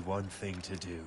only one thing to do.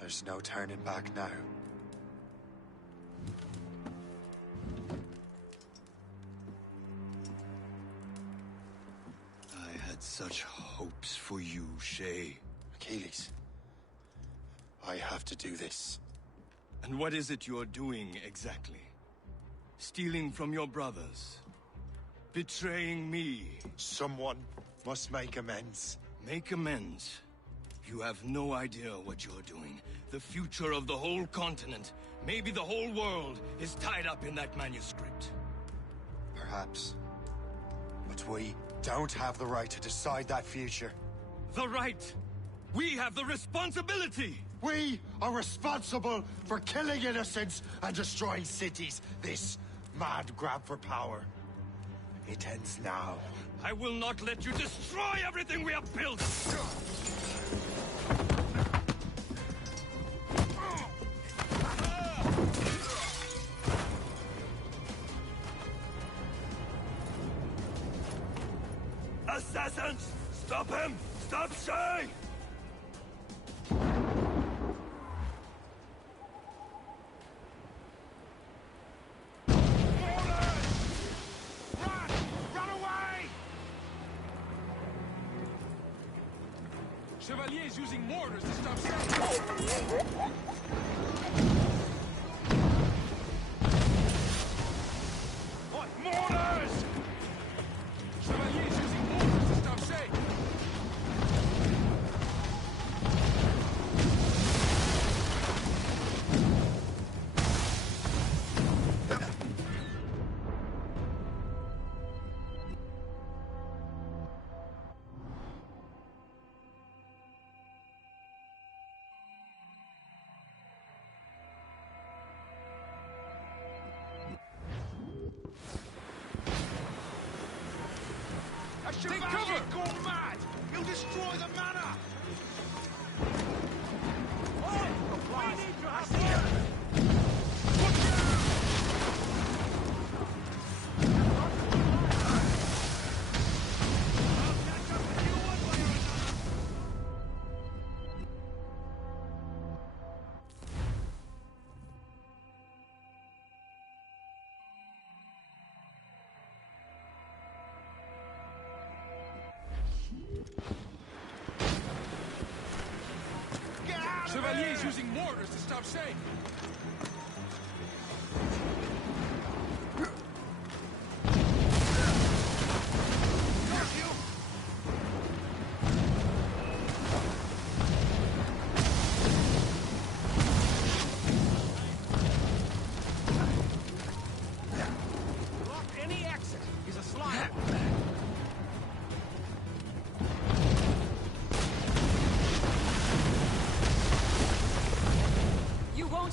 There's no turning back now. I had such hopes for you, Shay. Achilles, I have to do this. And what is it you're doing exactly? Stealing from your brothers? Betraying me? Someone must make amends. Make amends? You have no idea what you're doing. The future of the whole continent, maybe the whole world, is tied up in that manuscript. Perhaps. But we don't have the right to decide that future. The right! We have the responsibility! We are responsible for killing innocents and destroying cities. This mad grab for power. It ends now. I will not let you destroy everything we have built! Assassins! Stop him! Stop Shay! Chevalier is using mortars to stop Shay. What? Mortars! Chevalier is using mortars to stop Shay. Take cover! Go mad! He'll destroy the manor! Oh! We need to have fire! Chevalier is using mortars to stop Shay. Block any exit. He's a slime.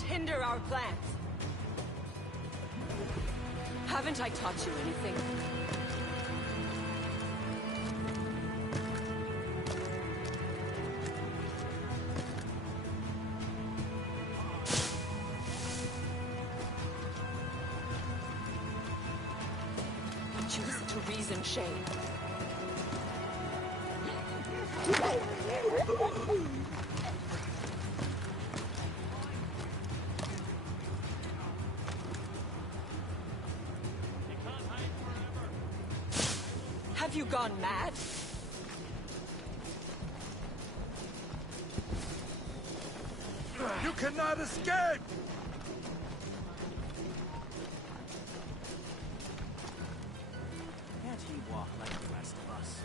Hinder our plans. Haven't I taught you anything? Choose to reason, Shay. Have you gone mad? You cannot escape! Can't he walk like the rest of us?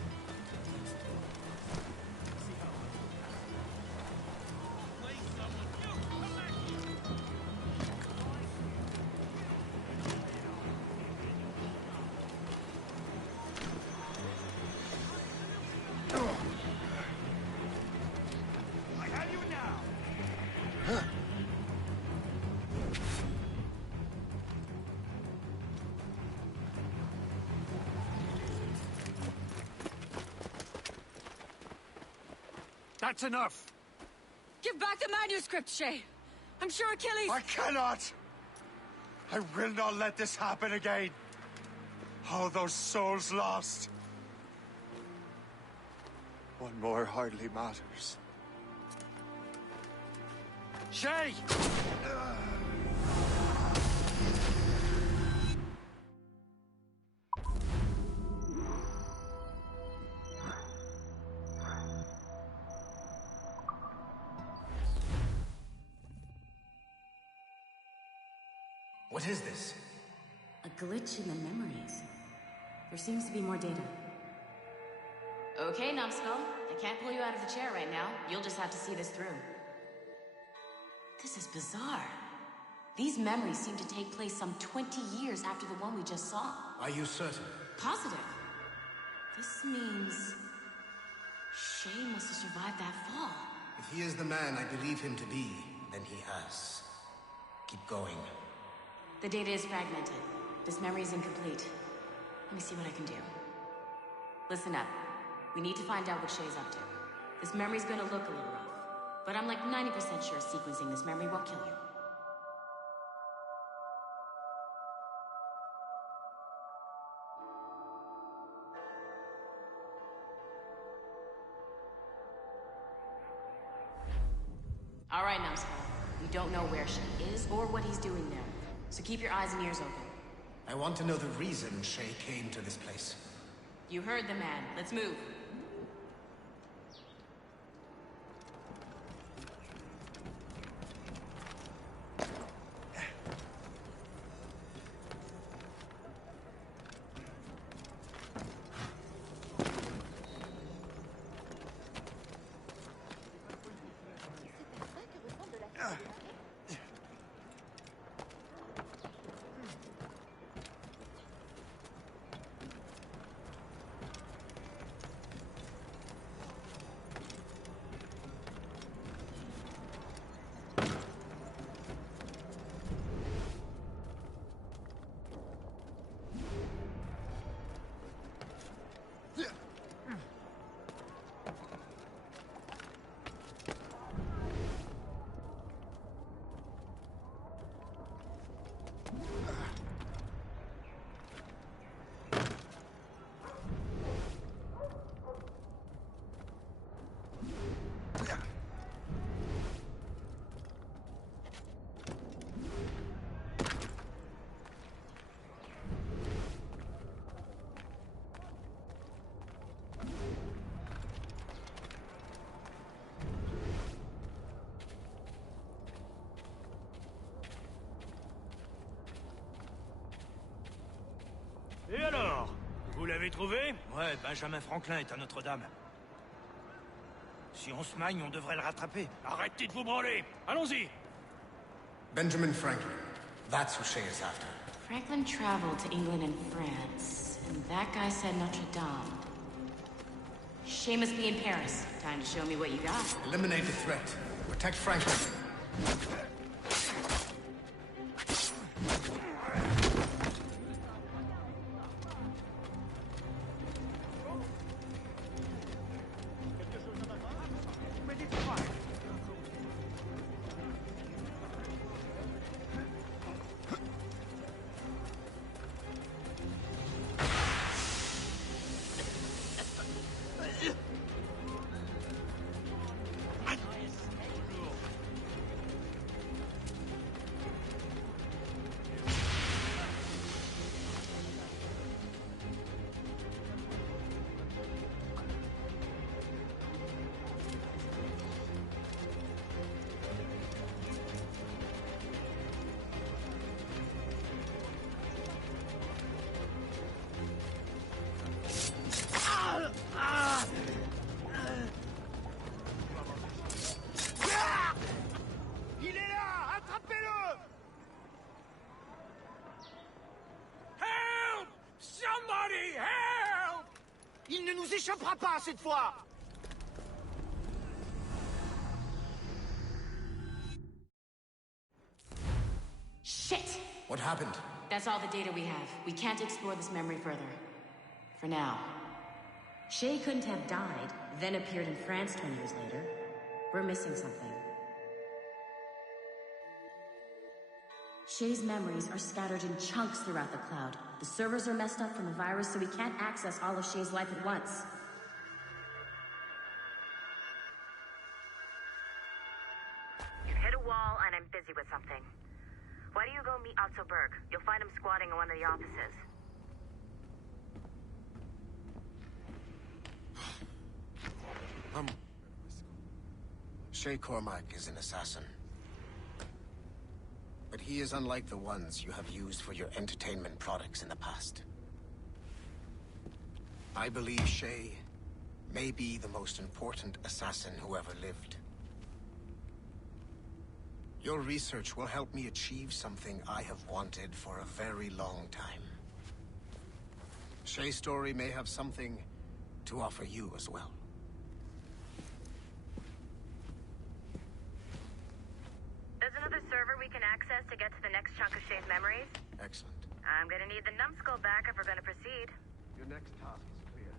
I have you now! That's enough! Give back the manuscript, Shay. I'm sure Achilles... I cannot! I will not let this happen again. All those souls lost. One more hardly matters. Shay! What is this? A glitch in the memories. There seems to be more data. Okay, Numbskull. I can't pull you out of the chair right now. You'll just have to see this through. This is bizarre. These memories seem to take place some 20 years after the one we just saw. Are you certain? Positive. This means... Shay must have survived that fall. If he is the man I believe him to be, then he has. Keep going. The data is fragmented. This memory is incomplete. Let me see what I can do. Listen up. We need to find out what Shay's up to. This memory's gonna look a little rough, but I'm like 90% sure sequencing this memory won't kill you. All right, Numbskull. We don't know where Shay is or what he's doing there, so keep your eyes and ears open. I want to know the reason Shay came to this place. You heard the man. Let's move. Et alors? Vous l'avez trouvé? Ouais, Benjamin Franklin est à Notre-Dame. Si on se magne, on devrait le rattraper. Arrêtez de vous branler! Allons-y! Benjamin Franklin. That's who Shay is after. Franklin traveled to England and France, and that guy said Notre Dame. Shay must be in Paris. Time to show me what you got. Eliminate the threat. Protect Franklin. Il ne nous échappera pas cette fois! Shit! What happened? That's all the data we have. We can't explore this memory further. For now. Shay couldn't have died, then appeared in France 20 years later. We're missing something. Shay's memories are scattered in chunks throughout the cloud. The servers are messed up from the virus, so we can't access all of Shay's life at once. You've hit a wall, and I'm busy with something. Why don't you go meet Otto Berg? You'll find him squatting in one of the offices. Shay Cormac is an assassin. But he is unlike the ones you have used for your entertainment products in the past. I believe Shay may be the most important assassin who ever lived. Your research will help me achieve something I have wanted for a very long time. Shay's story may have something to offer you as well. There's another server we can access to get to the next chunk of Shay's memories. Excellent. I'm gonna need the numbskull back if we're gonna proceed. Your next task is clear.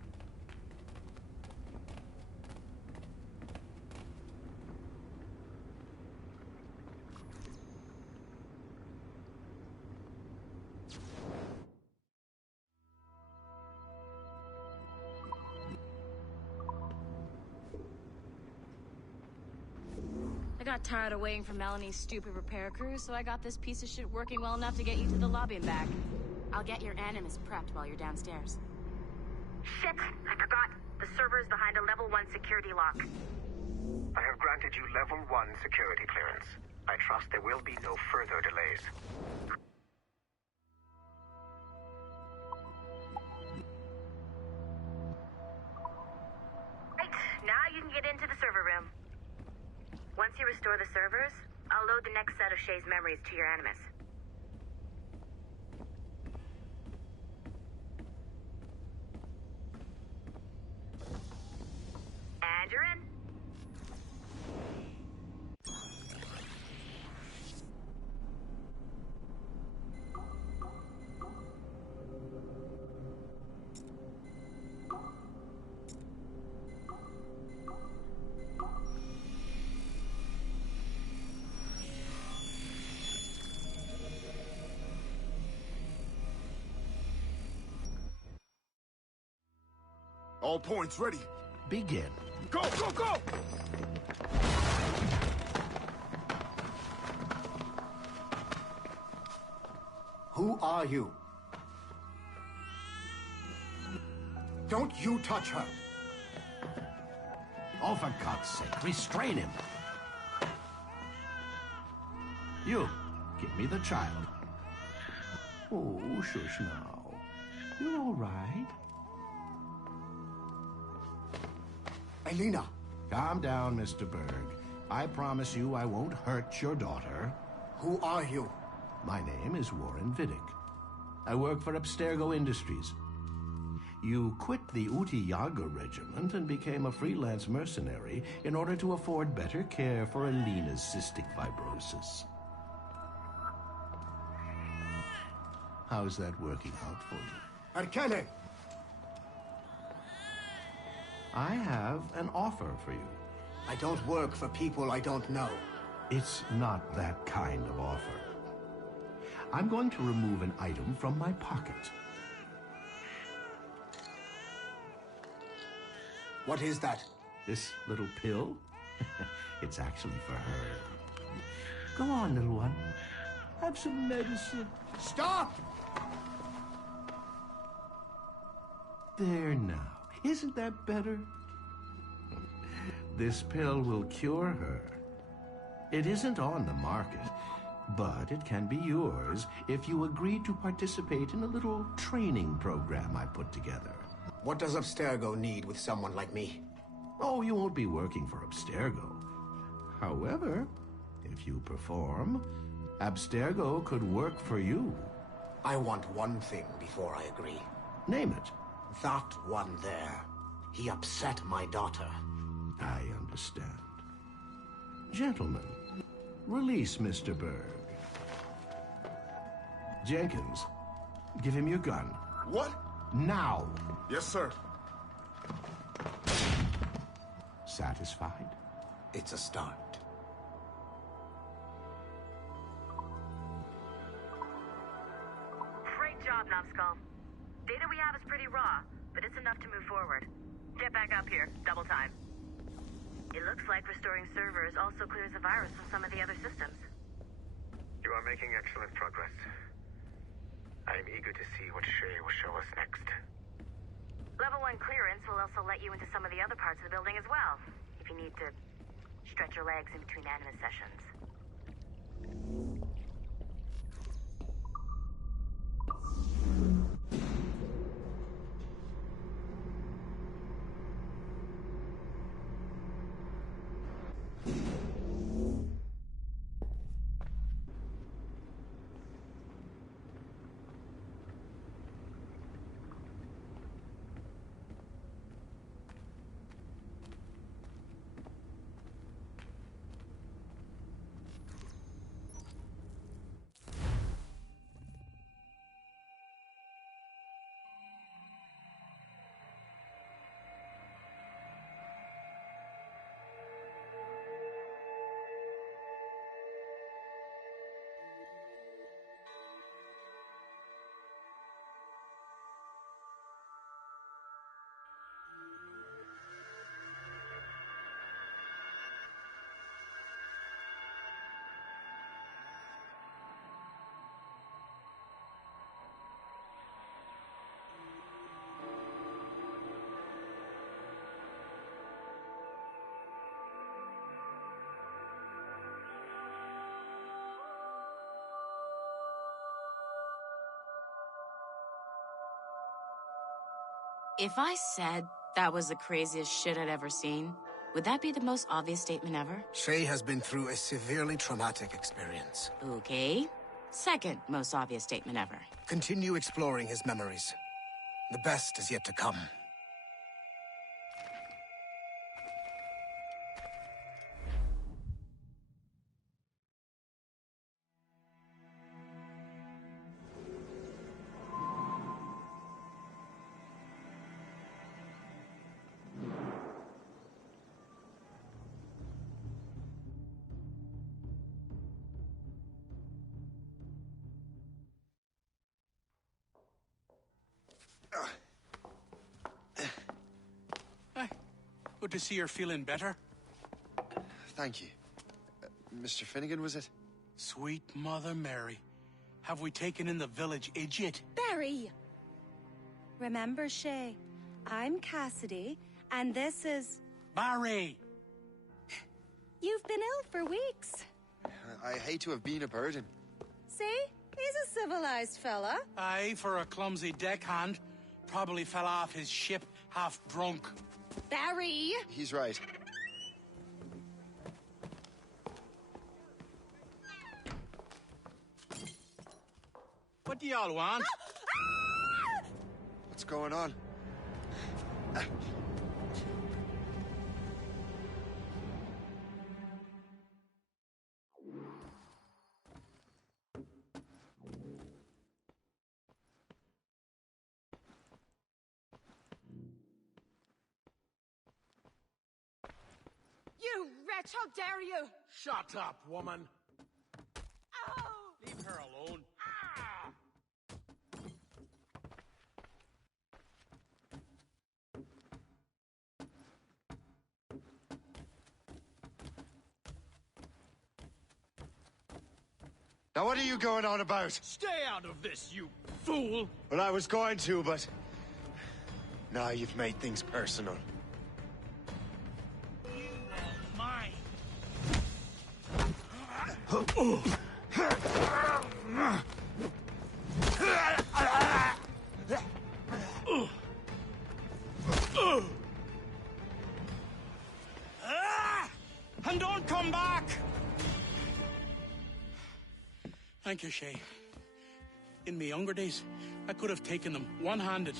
I got tired of waiting for Melanie's stupid repair crew, so I got this piece of shit working well enough to get you to the lobby and back. I'll get your Animus prepped while you're downstairs. Shit! I forgot. The server's behind a level 1 security lock. I have granted you level 1 security clearance. I trust there will be no further delays. Right, now you can get into the server room. Once you restore the servers, I'll load the next set of Shay's memories to your Animus. And you're in. All points ready. Begin. Go, go, go! Who are you? Don't you touch her! Oh, for God's sake, restrain him. You, give me the child. Oh, shush now. You're all right. Elena! Calm down, Mr. Berg. I promise you I won't hurt your daughter. Who are you? My name is Warren Vidic. I work for Abstergo Industries. You quit the Uti Yaga regiment and became a freelance mercenary in order to afford better care for Elena's cystic fibrosis. How's that working out for you? Arkane! I have an offer for you. I don't work for people I don't know. It's not that kind of offer. I'm going to remove an item from my pocket. What is that? This little pill? It's actually for her. Go on, little one. Have some medicine. Stop! There now. Isn't that better? This pill will cure her. It isn't on the market, but it can be yours if you agree to participate in a little training program I put together. What does Abstergo need with someone like me? Oh, you won't be working for Abstergo. However, if you perform, Abstergo could work for you. I want one thing before I agree. Name it. That one there. He upset my daughter. I understand. Gentlemen, release Mr. Berg. Jenkins, give him your gun. What? Now! Yes, sir. Satisfied? It's a start. Great job, Numbskull. Data we have is pretty raw, but it's enough to move forward. Get back up here. Double time. It looks like restoring servers also clears the virus from some of the other systems. You are making excellent progress. I am eager to see what Shay will show us next. Level 1 clearance will also let you into some of the other parts of the building as well, if you need to stretch your legs in between anime sessions. If I said that was the craziest shit I'd ever seen, would that be the most obvious statement ever? Shay has been through a severely traumatic experience. Okay. Second most obvious statement ever. Continue exploring his memories. The best is yet to come. Good to see you're feeling better. Thank you. Mr. Finnegan, was it? Sweet Mother Mary. Have we taken in the village idiot? Barry! Remember, Shay, I'm Cassidy, and this is... Barry! You've been ill for weeks. I hate to have been a burden. See? He's a civilized fella. Aye, for a clumsy deckhand. Probably fell off his ship half drunk. Barry! He's right. What do y'all want? What's going on? You wretch, how dare you! Shut up, woman. Ow! Leave her alone. Now what are you going on about? Stay out of this, you fool! Well, I was going to, but... now you've made things personal. You are mine. And don't come back! Thank you, Shay. In my younger days, I could have taken them one-handed.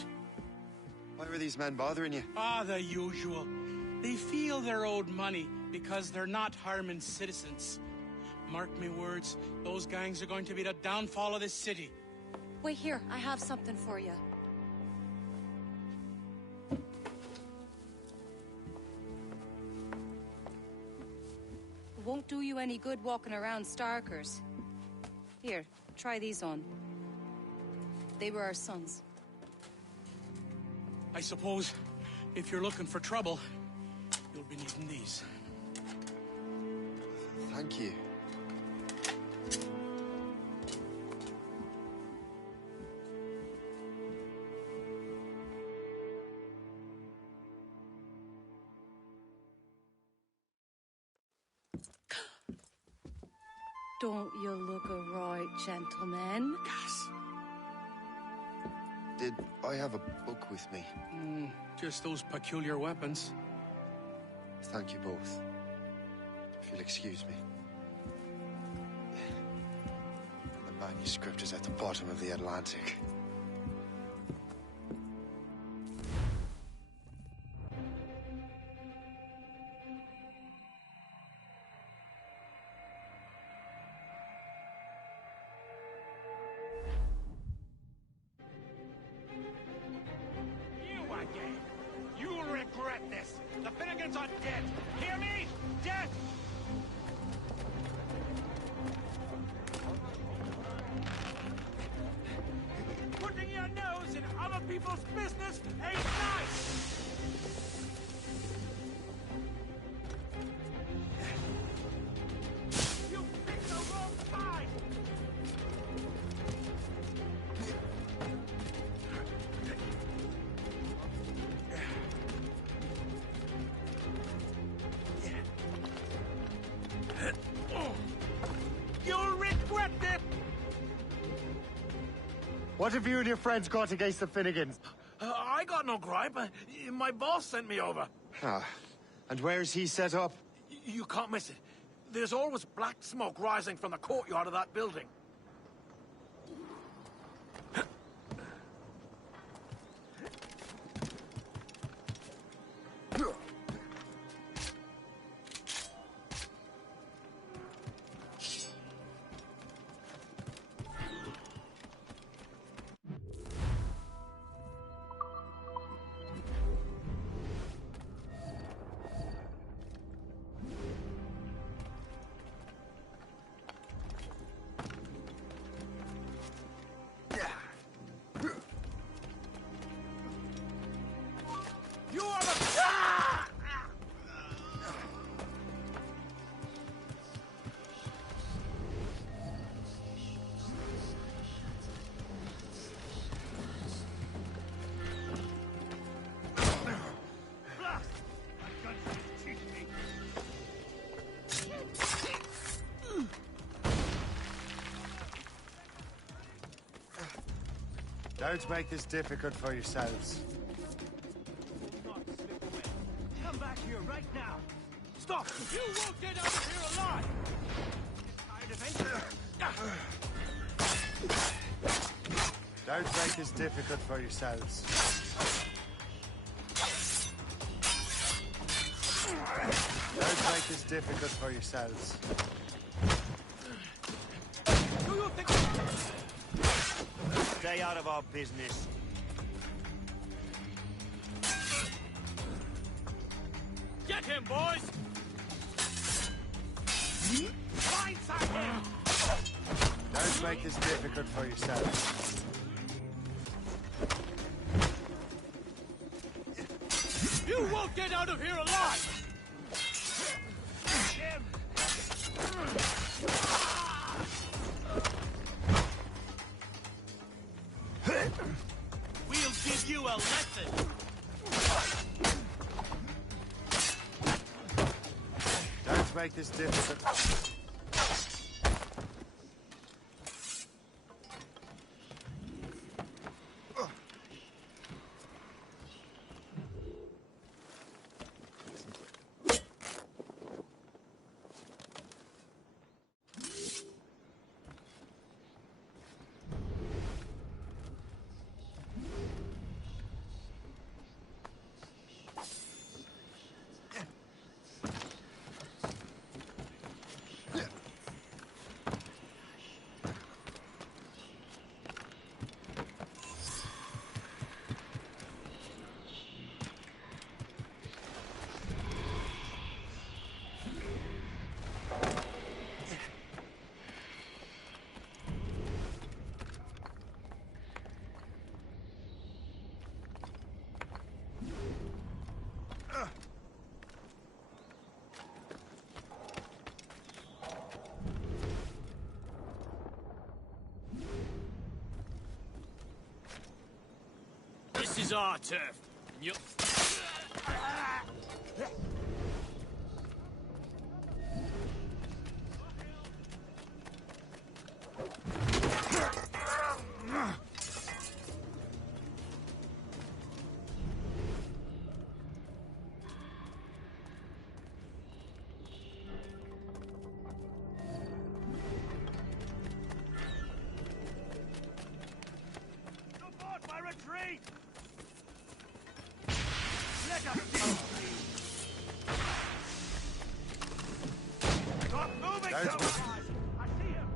Why were these men bothering you? Ah, the usual. They feel they're owed money because they're not harming citizens. Mark me words, those gangs are going to be the downfall of this city. Wait here, I have something for you. It won't do you any good walking around Starkers. Here, try these on. They were our sons. I suppose, if you're looking for trouble, you'll be needing these. Thank you. Don't you look a right gentleman? Gas. Did I have a book with me? Just those peculiar weapons. Thank you both. If you'll excuse me. The manuscript is at the bottom of the Atlantic. You again! You'll regret this! The Finnegans are dead! Hear me? Dead! Putting your nose in other people's business ain't nice! You picked the wrong side! You'll regret it! What have you and your friends got against the Finnegans? I got no gripe. My boss sent me over. Ah, and where's he set up? You can't miss it. There's always black smoke rising from the courtyard of that building. You are the... Ah! Don't make this difficult for yourselves. Come back here right now. Stop! You won't get out of here alive! Tired of it? Don't make this difficult for yourselves. Don't make this difficult for yourselves. Do you think... Stay out of our business. Get him, boys! Blindside him! Don't make this difficult for yourselves. You won't get out of here alive! We'll give you a lesson! Don't make this difficult. This is our turf. You... Support my retreat! Stop moving so much! I see him!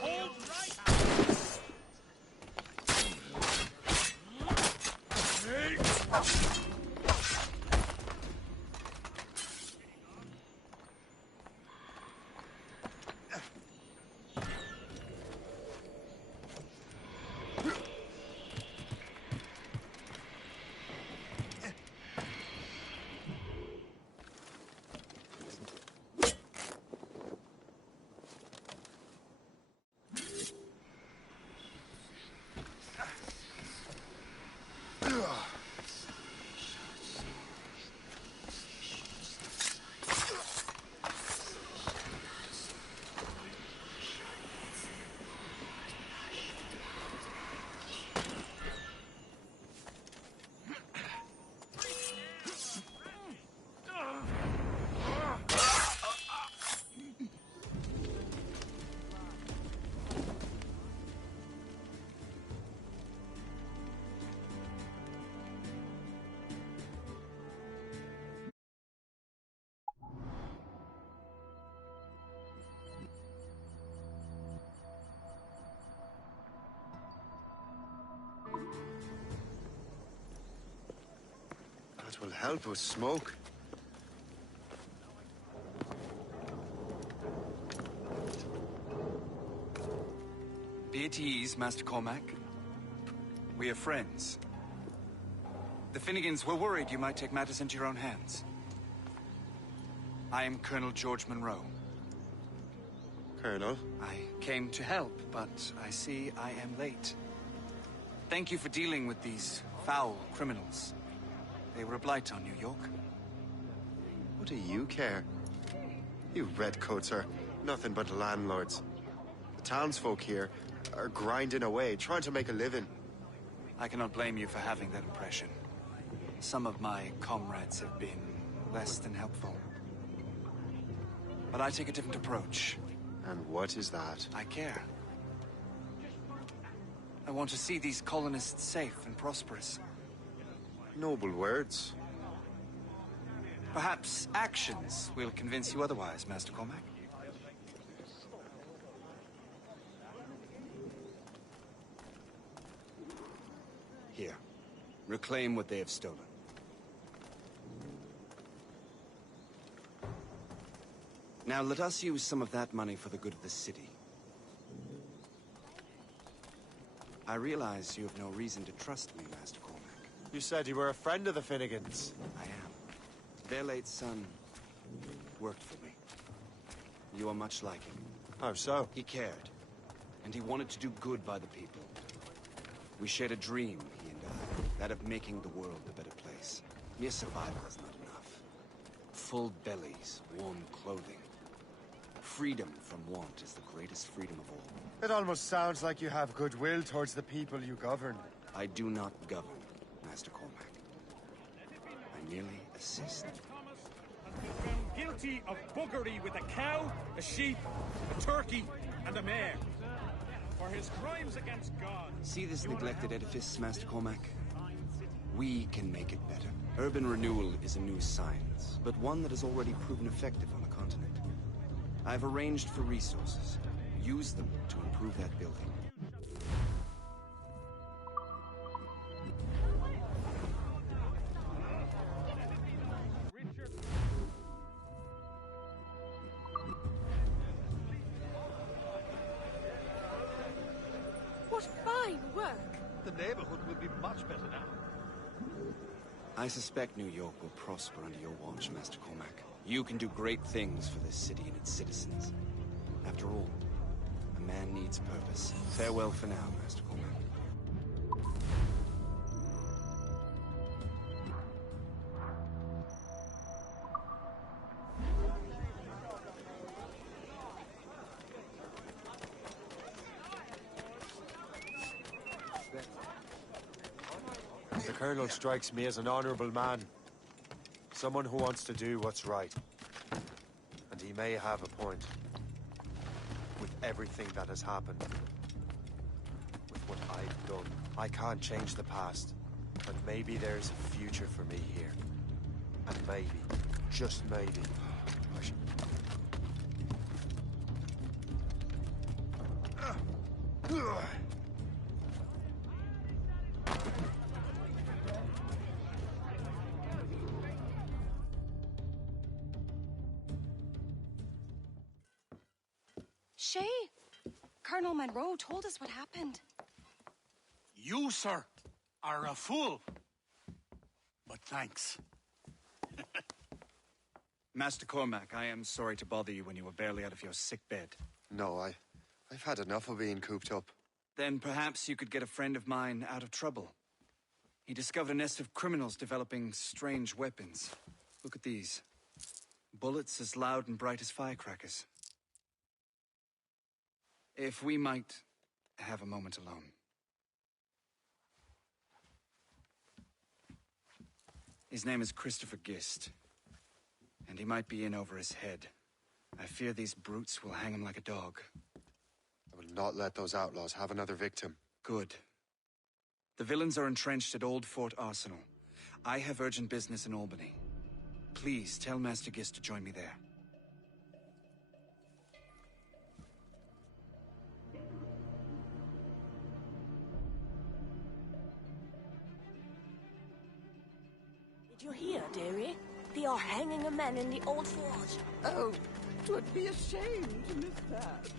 Hold right! That will help with smoke. Be at ease, Master Cormac. We are friends. The Finnegans were worried you might take matters into your own hands. I am Colonel George Monroe. Colonel? I came to help, but I see I am late. Thank you for dealing with these foul criminals. They were a blight on New York. What do you care? You redcoats are nothing but landlords. The townsfolk here are grinding away, trying to make a living. I cannot blame you for having that impression. Some of my comrades have been less than helpful. But I take a different approach. And what is that? I care. I want to see these colonists safe and prosperous. Noble words. Perhaps actions will convince you otherwise, Master Cormac. Here. Reclaim what they have stolen. Now let us use some of that money for the good of the city. I realize you have no reason to trust me, Master Cormac. You said you were a friend of the Finnegans. I am. Their late son worked for me. You are much like him. How so? He cared, and he wanted to do good by the people. We shared a dream, he and I, that of making the world a better place. Mere survival is not enough. Full bellies, warm clothing. Freedom from want is the greatest freedom of all. It almost sounds like you have goodwill towards the people you govern. I do not govern, Master Cormac. I merely assist. Has been found guilty of buggery with a cow, a sheep, a turkey, and a mare. for his crimes against God. See this neglected edifice, Master Cormac? We can make it better. Urban renewal is a new science, but one that has already proven effective on the continent. I've arranged for resources. Use them to improve that building. What fine work! The neighborhood will be much better now. I suspect New York will prosper under your watch, Master Cormac. You can do great things for this city and its citizens. After all, a man needs purpose. Farewell for now, Master Cormac. The Colonel strikes me as an honorable man. Someone who wants to do what's right. And he may have a point. With everything that has happened. With what I've done. I can't change the past. But maybe there's a future for me here. And maybe, just maybe, I should... Shay, Colonel Monroe told us what happened. You, sir, are a fool. But thanks. Master Cormac, I am sorry to bother you when you were barely out of your sick bed. No, I've had enough of being cooped up. Then perhaps you could get a friend of mine out of trouble. He discovered a nest of criminals developing strange weapons. Look at these. Bullets as loud and bright as firecrackers. If we might have a moment alone. His name is Christopher Gist, and he might be in over his head. I fear these brutes will hang him like a dog. I will not let those outlaws have another victim. Good. The villains are entrenched at Old Fort Arsenal. I have urgent business in Albany. Please tell Master Gist to join me there. Did you hear, dearie? They are hanging a man in the old fort. Oh, 'twould be a shame to miss that.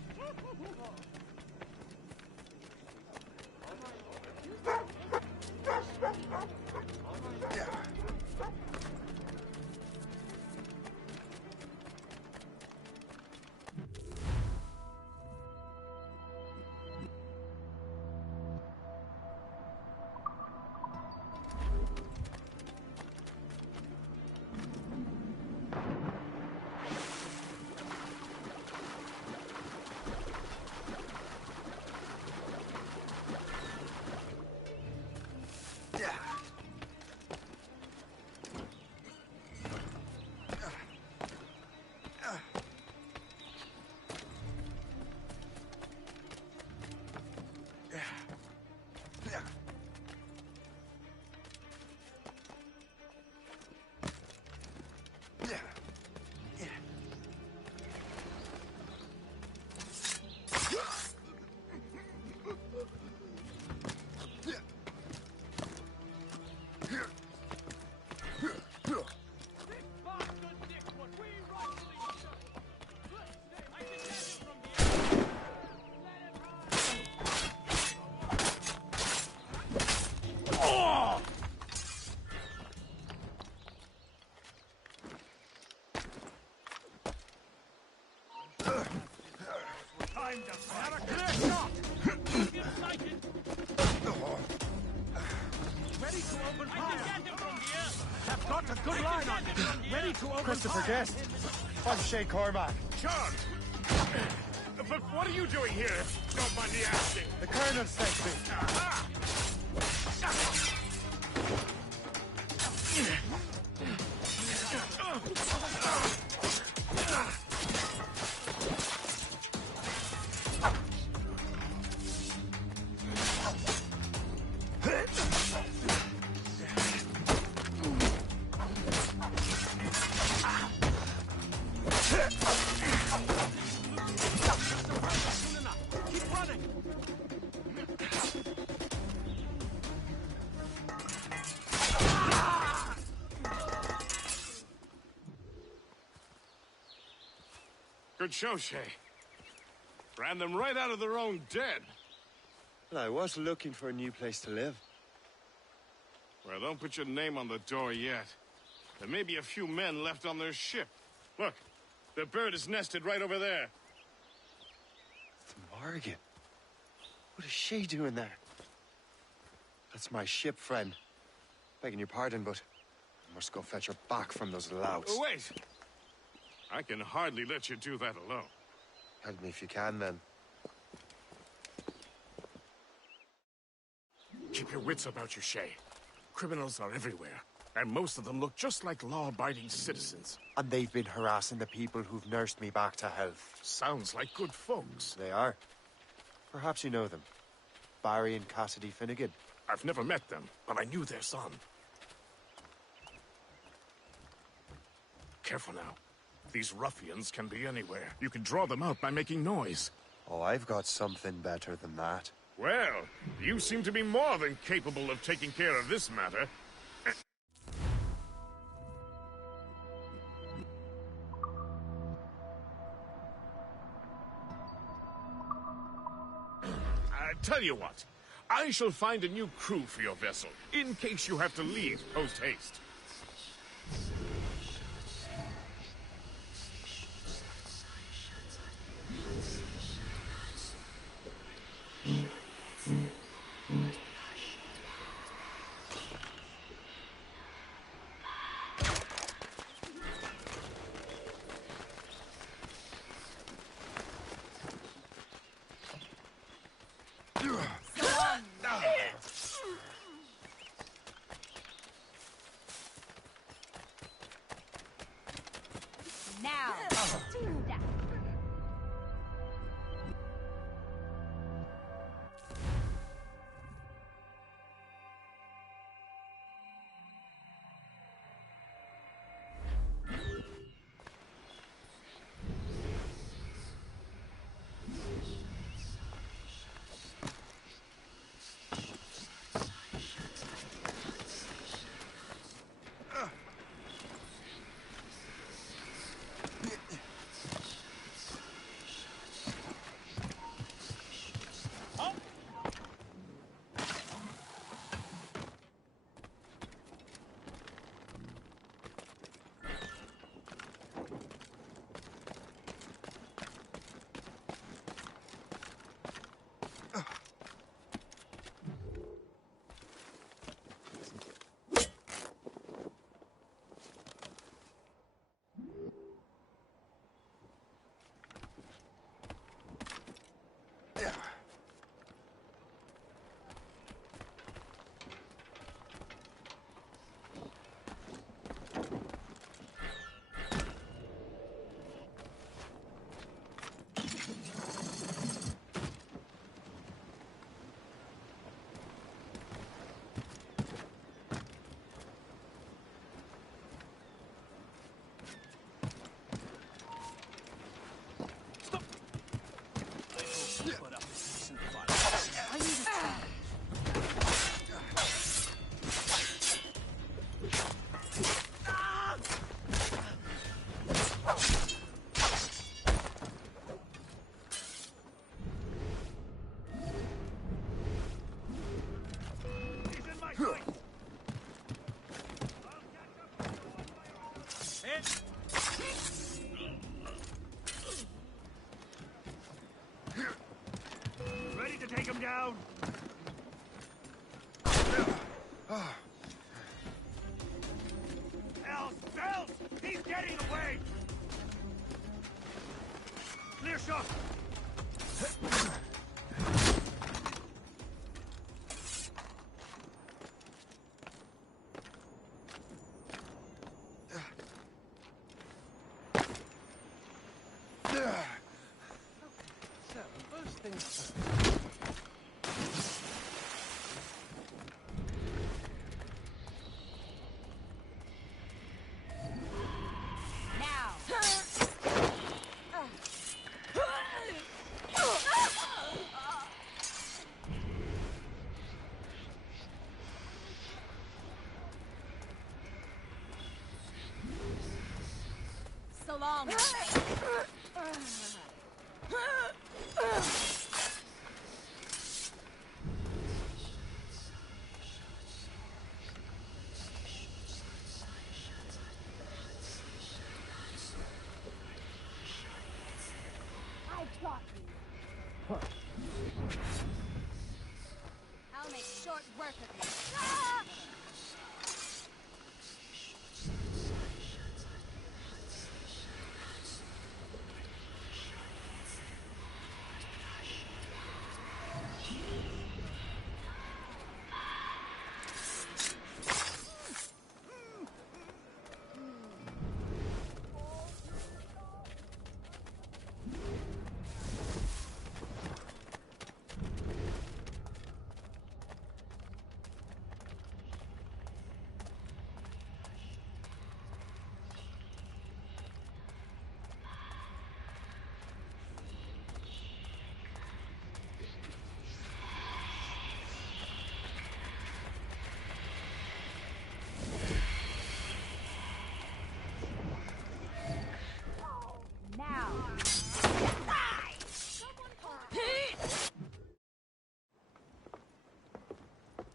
Christopher Guest. I'm Shay Cormac. John! But what are you doing here? Don't mind me asking. The Colonel sent me. Aha! Good show, Shay. Ran them right out of their own den. Well, I was looking for a new place to live. Well, don't put your name on the door yet. There may be a few men left on their ship. Look, the bird is nested right over there. It's Morrigan. What is she doing there? That's my ship, friend. Begging your pardon, but I must go fetch her back from those louts. Oh, wait! I can hardly let you do that alone. Help me if you can, then. Keep your wits about you, Shay. Criminals are everywhere, and most of them look just like law-abiding citizens. And they've been harassing the people who've nursed me back to health. Sounds like good folks. They are. Perhaps you know them. Barry and Cassidy Finnegan. I've never met them, but I knew their son. Careful now. These ruffians can be anywhere. You can draw them out by making noise. Oh, I've got something better than that. Well, you seem to be more than capable of taking care of this matter. Tell you what, I shall find a new crew for your vessel, in case you have to leave post-haste. Now, do that. Ready to take him down? Els! He's getting away! Clear shot! So long. short work of you. Ah!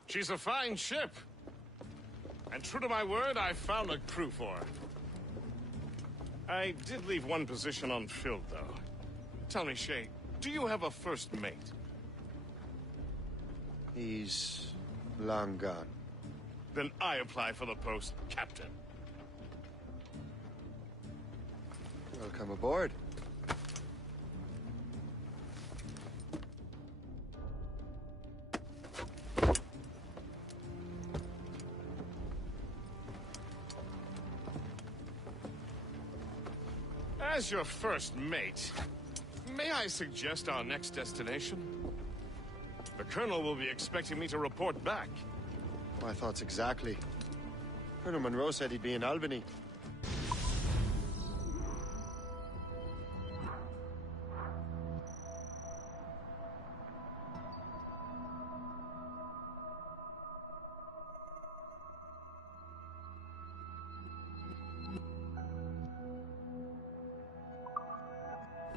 She's a fine ship. And true to my word, I found a crew for her. I did leave one position unfilled, though. Tell me, Shay, do you have a first mate? He's long gone. Then I apply for the post, Captain. Welcome aboard. As your first mate, may I suggest our next destination? The Colonel will be expecting me to report back. My thoughts exactly. Colonel Monroe said he'd be in Albany.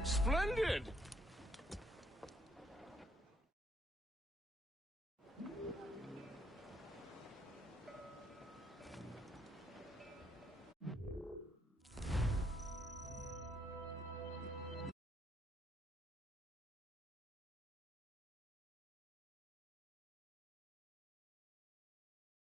Splendid!